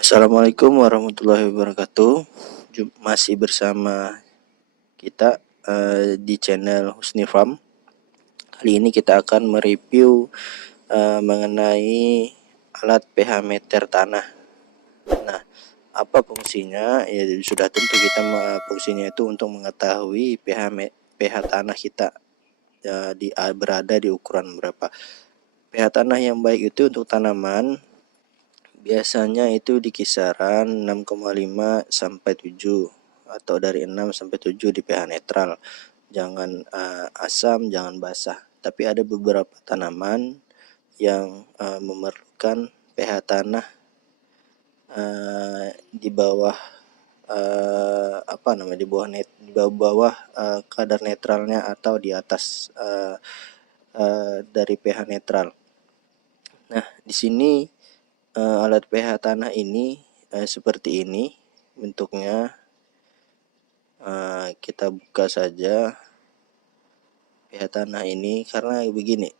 Assalamualaikum warahmatullahi wabarakatuh. Masih bersama kita di channel Husni Farm. Kali ini kita akan mereview mengenai alat pH meter tanah. Nah, apa fungsinya? Ya sudah tentu kita fungsinya itu untuk mengetahui pH tanah kita berada di ukuran berapa. pH tanah yang baik itu untuk tanaman biasanya itu di kisaran 6,5 sampai 7 atau dari 6 sampai 7 di pH netral. Jangan asam, jangan basah. Tapi ada beberapa tanaman yang memerlukan pH tanah di bawah di bawah kadar netralnya atau di atas dari pH netral. Nah, di sini alat pH tanah ini seperti ini bentuknya. Kita buka saja pH tanah ini karena begini,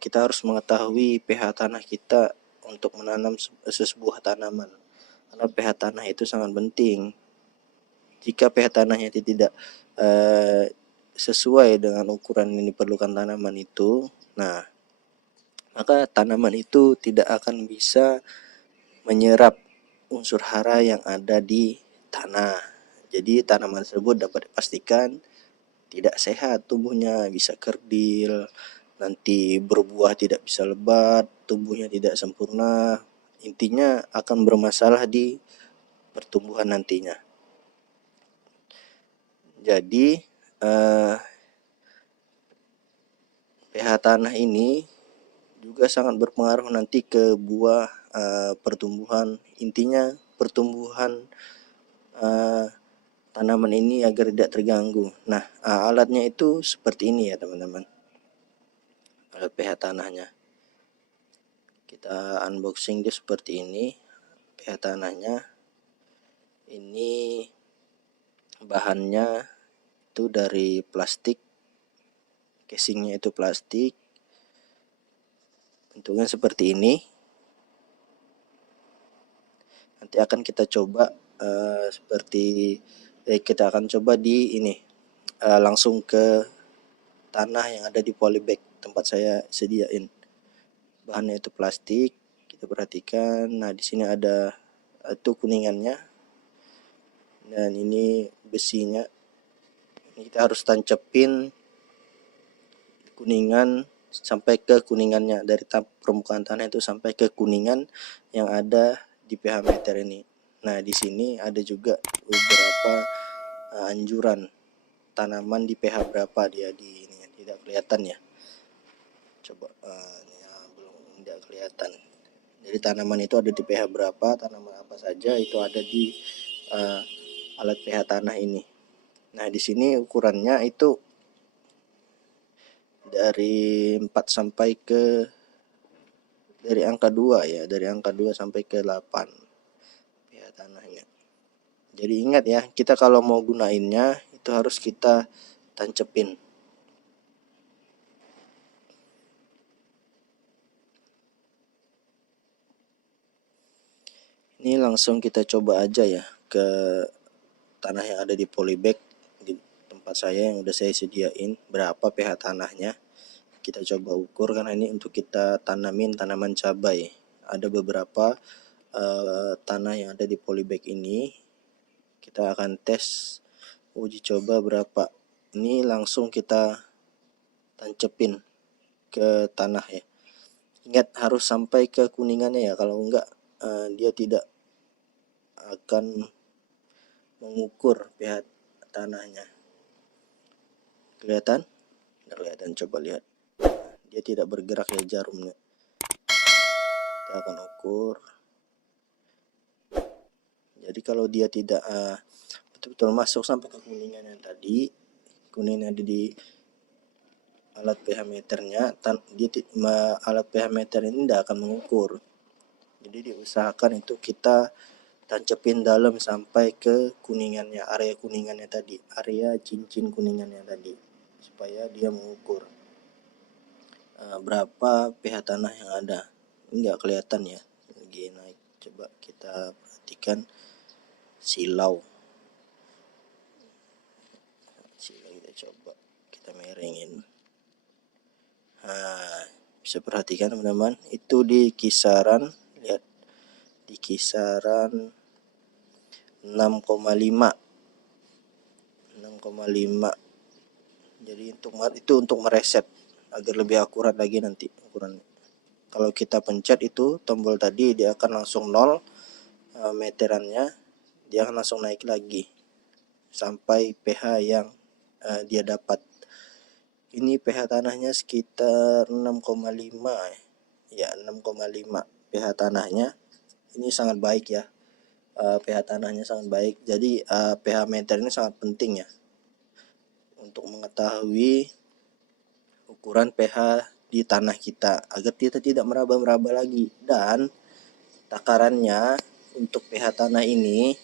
kita harus mengetahui pH tanah kita untuk menanam sebuah tanaman, karena pH tanah itu sangat penting. Jika pH tanahnya tidak sesuai dengan ukuran yang diperlukan tanaman itu, nah maka tanaman itu tidak akan bisa menyerap unsur hara yang ada di tanah. Jadi tanaman tersebut dapat dipastikan tidak sehat tumbuhnya, bisa kerdil, nanti berbuah tidak bisa lebat, tumbuhnya tidak sempurna, intinya akan bermasalah di pertumbuhan nantinya. Jadi pH tanah ini juga sangat berpengaruh nanti ke buah pertumbuhan, intinya pertumbuhan tanaman ini agar tidak terganggu. Nah, alatnya itu seperti ini ya teman-teman, alat pH tanahnya. Kita unboxing dia seperti ini. pH tanahnya ini bahannya itu dari plastik, casingnya itu plastik, bentuknya seperti ini. Nanti akan kita coba kita akan coba di ini langsung ke tanah yang ada di polybag tempat saya sediain. Bahannya itu plastik, kita perhatikan. Nah, di sini ada itu kuningannya, dan ini besinya. Ini kita harus tancepin kuningan sampai ke kuningannya, dari permukaan tanah itu sampai ke kuningan yang ada di pH meter ini. Nah, di sini ada juga beberapa anjuran tanaman di pH berapa dia di ini, tidak kelihatan ya. Coba belum, tidak kelihatan. Jadi tanaman itu ada di pH berapa, tanaman apa saja itu ada di alat pH tanah ini. Nah, di sini ukurannya itu dari 4 sampai ke dari angka 2 ya, dari angka 2 sampai ke 8 pH tanahnya. Jadi ingat ya, kita kalau mau gunainnya itu harus kita tancepin. Ini langsung kita coba aja ya ke tanah yang ada di polybag di tempat saya yang udah saya sediain, berapa pH tanahnya. Kita coba ukur karena ini untuk kita tanamin tanaman cabai. Ada beberapa tanah yang ada di polybag ini. Kita akan tes uji coba berapa. Ini langsung kita tancepin ke tanah ya. Ingat harus sampai ke kuningannya ya, kalau enggak dia tidak akan mengukur pH tanahnya. Kelihatan? Tidak kelihatan, coba lihat. Dia tidak bergerak ya jarumnya. Kita akan ukur. Jadi kalau dia tidak betul-betul masuk sampai ke kuningan yang tadi, kuningan yang ada di alat pH meternya, alat pH meter ini tidak akan mengukur. Jadi diusahakan itu kita tancepin dalam sampai ke kuningannya, area kuningannya tadi, area cincin kuningannya tadi, supaya dia mengukur berapa pH tanah yang ada. Ini nggak kelihatan ya, lagi naik. Coba kita perhatikan. perhatikan silau kita coba kita miringin. Nah, bisa perhatikan teman-teman, itu di kisaran, lihat di kisaran 6,5. Jadi untuk mereset agar lebih akurat lagi nanti ukuran. Kalau kita pencet itu tombol tadi, dia akan langsung 0 meterannya, dia akan langsung naik lagi sampai pH yang dia dapat. Ini pH tanahnya sekitar 6,5 ya, 6,5 pH tanahnya. Ini sangat baik ya, pH tanahnya sangat baik. Jadi pH meter ini sangat penting ya untuk mengetahui ukuran pH di tanah kita agar kita tidak meraba-raba lagi. Dan takarannya untuk pH tanah ini,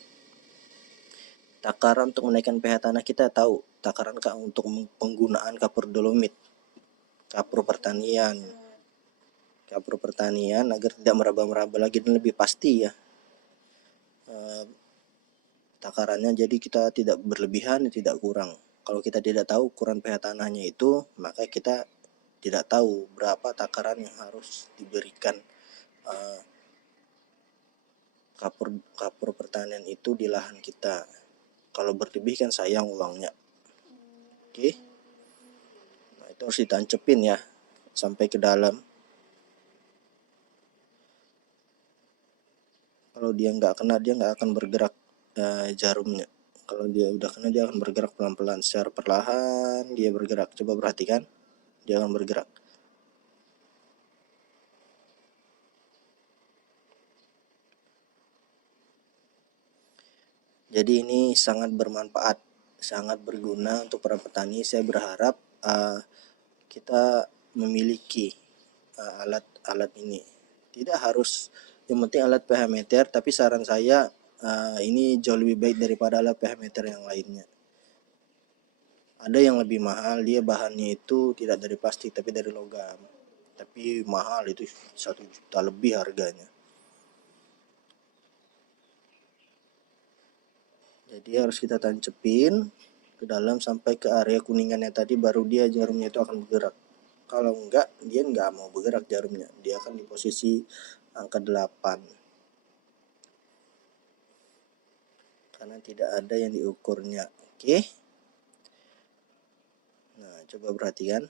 takaran untuk menaikkan pH tanah kita tahu, takaran untuk penggunaan kapur dolomit, kapur pertanian agar tidak meraba-raba lagi dan lebih pasti ya takarannya. Jadi kita tidak berlebihan, tidak kurang. Kalau kita tidak tahu ukuran pH tanahnya itu, maka kita tidak tahu berapa takaran yang harus diberikan kapur pertanian itu di lahan kita. Kalau berlebih kan sayang uangnya. Oke. Nah, itu harus ditancepin ya sampai ke dalam. Kalau dia nggak kena, dia nggak akan bergerak jarumnya. Kalau dia udah kena, dia akan bergerak pelan-pelan, secara perlahan dia bergerak. Coba perhatikan, dia akan bergerak. Jadi ini sangat bermanfaat, sangat berguna untuk para petani. Saya berharap kita memiliki alat-alat ini. Tidak harus yang penting alat pH meter, tapi saran saya ini jauh lebih baik daripada alat pH meter yang lainnya. Ada yang lebih mahal, dia bahannya itu tidak dari plastik tapi dari logam, tapi mahal, itu 1 juta lebih harganya. Jadi harus kita tancepin ke dalam sampai ke area kuningannya tadi, baru dia jarumnya itu akan bergerak. Kalau enggak, dia enggak mau bergerak jarumnya, dia akan di posisi angka 8 karena tidak ada yang diukurnya. Oke. Nah, coba perhatikan.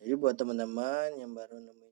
Jadi buat teman-teman yang baru nemuin